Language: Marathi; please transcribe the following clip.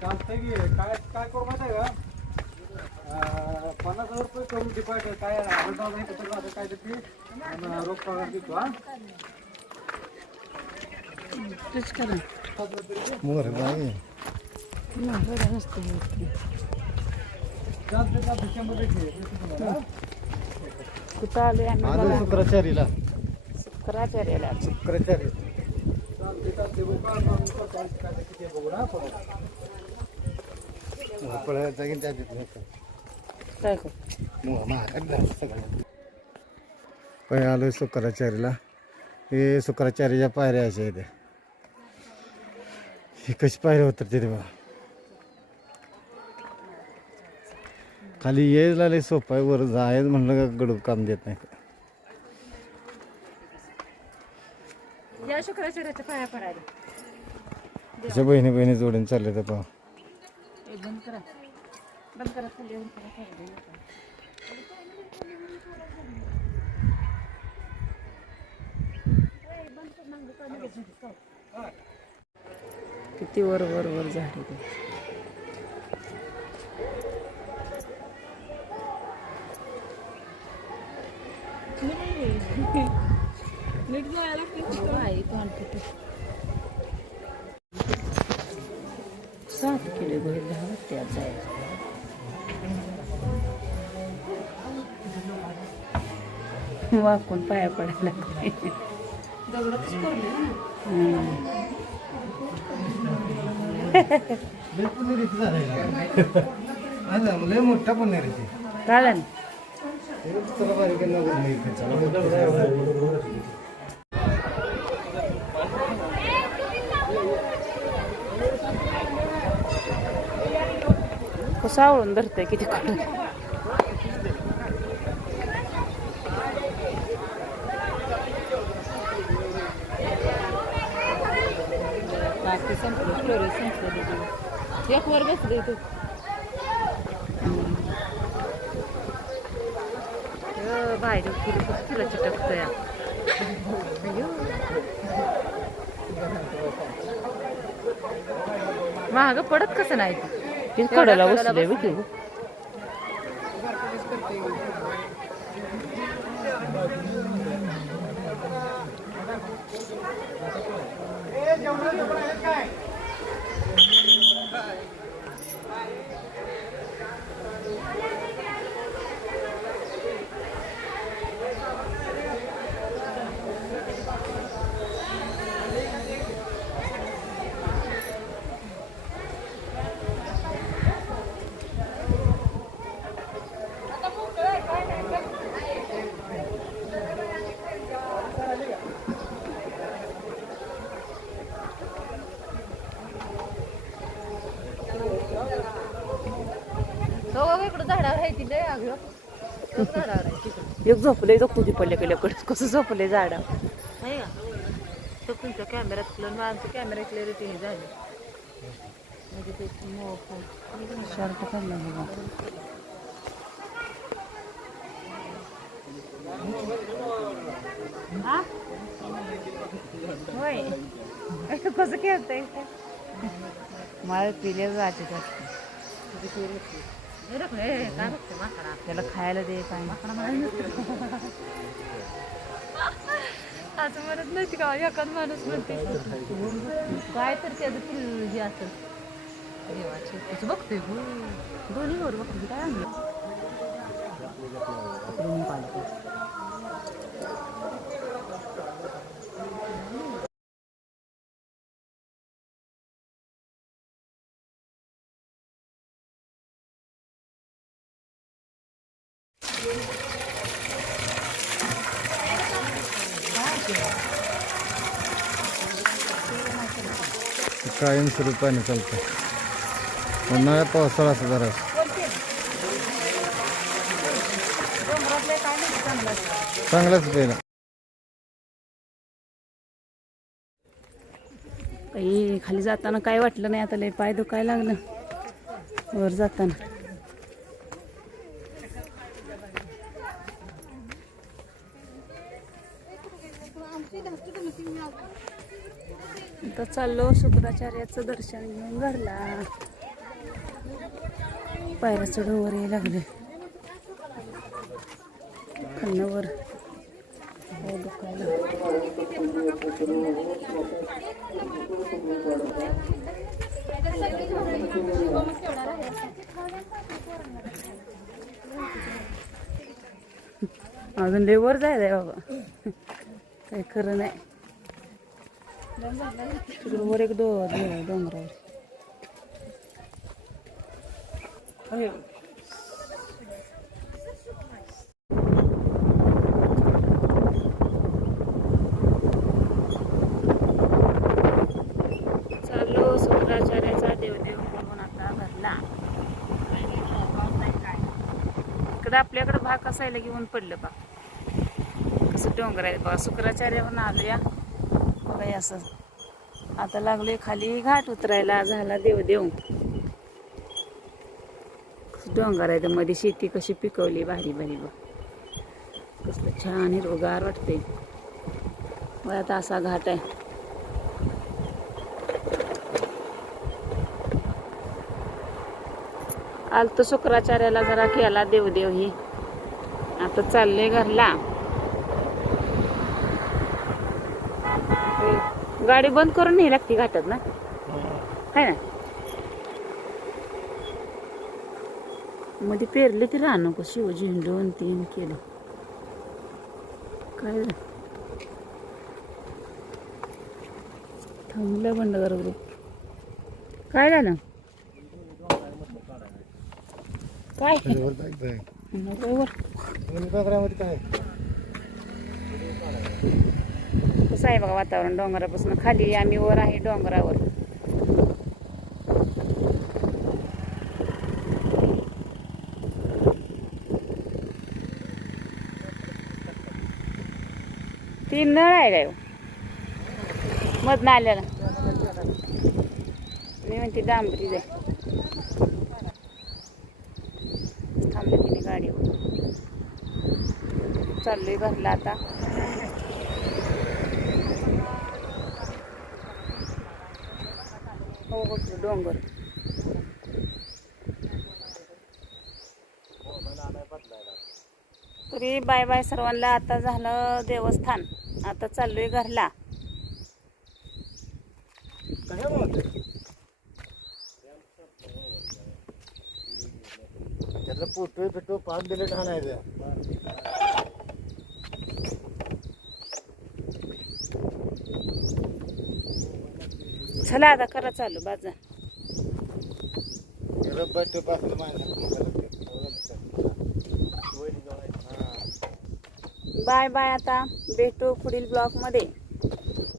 चालतंय की काय काय करू माहिती आहे का 50,000 रुपये करून डिपॉझिट काय काय देते रोख पगार देतो हा तेच करा मोर नाही चालते चालते 100 देते कुठं आलोय आम्ही आज बघा. शुक्राचार्याला शुक्राचार्याला शुक्राचार्य चालते चालते काय किती आहे बघू ना आपण पळायचा की त्याच्यात काय कर महाराज सगळं पण आलोय शुक्राचार्याला हे शुक्राचार्याच्या पायऱ्या अशा इथे हे कशी पायऱ्या होतात तिथे बघा खाली यायला लय सोपं आहे वर जायचं म्हणलं का गडू काम देत नाही या शुक्राचार्याच्या पाया पडायला त्याच्या बहिणी बहिणी जोडून चालले तर पहा बंद करा बंद करा खाली येऊन करा किती वर वर वर झाली ते नीट जायला लागते 7 किलो बैल धावत त्यात जायचं वाकून पाया पडायला लागते लय मोठा पण नाही रे चालेल चला बारीक कसं आवळून धरतंय किती कडून बाकी संपलं स्टोरेज संपलं एक वर बसले तू बाहेर तुला चिटकतोय महाग पडत कसं नाही ते कडाला बसले बघ एक झोपले जगतो ती पल्ल्याकडे कसं झोपले झाडा नाही का तो तुमच्या कॅमेऱ्यात आमच्या कॅमेरा क्लिअरिटी हे झाली म्हणजे ते शर्ट काढला बघा होय कसं खेळतंय मला पिले जायचे त्याला खायला दे काय असं म्हणत नाही का एखाद माणूस म्हणते काय तर त्याचं हे असेल कसं बघतोय दोन्ही वर बघतो काय आणलं कायमस्वरूपाने चालतं उन्हाळ्यात पावसाळा असं जरा चांगलाच पहिला बाई खाली जाताना काय वाटलं नाही, आता लय पाय दुखायला लागलं वर जाताना. आता चाललो शुक्राचार्याचं दर्शन घेऊन घरला. पायऱ्या चढून वर यायला लागले खालनं वर. हो दुखायला. अजून लय वर जायचंय बाबा, काही खरं नाही. तिकडे वर एक डोंगरावर चाललो शुक्राचार्याचा देवदेव म्हणून आता घरला. इकडं आपल्याकडं भाग असायला की ऊन पडलं बा, कसं डोंगर आहे बघा. शुक्राचार्यावरून आलो या बघा असं. आता लागलोय खाली घाट उतरायला. झाला देवदेव. डोंगर आहे, मध्ये शेती कशी पिकवली भारी भारी बघ, कसलं छान हिरवगार वाटते. मग आता असा घाट आहे. आलतो शुक्राचार्याला जरा केला देवदेव ही. आता चालले घरला. गाडी बंद करून नाही लागती घाटात ना, है ना. मध्ये पेरले ती राहणं कशी झेंडून तीन केलं काय थांबलं बंडगर ग्रुप. काय झालं काय कसं आहे बघा वातावरण. डोंगरापासून खाली आम्ही वर आहे डोंगरावर. तीन नळ आहे काय मधनं आल्याला. मी म्हणते डांबरी जाय. थांबले तिने गाडीवर. चाललोय घरला आता. हो हो डोंगर. तरी बाय बाय सर्वांना. आता झालं देवस्थान. आता चाललोय घरला. त्याचा फोटो फिटो पाच दिले ठाणायचं. चला आता करा चालू बाजार. Bye bye. आता भेटू पुढील ब्लॉग मध्ये.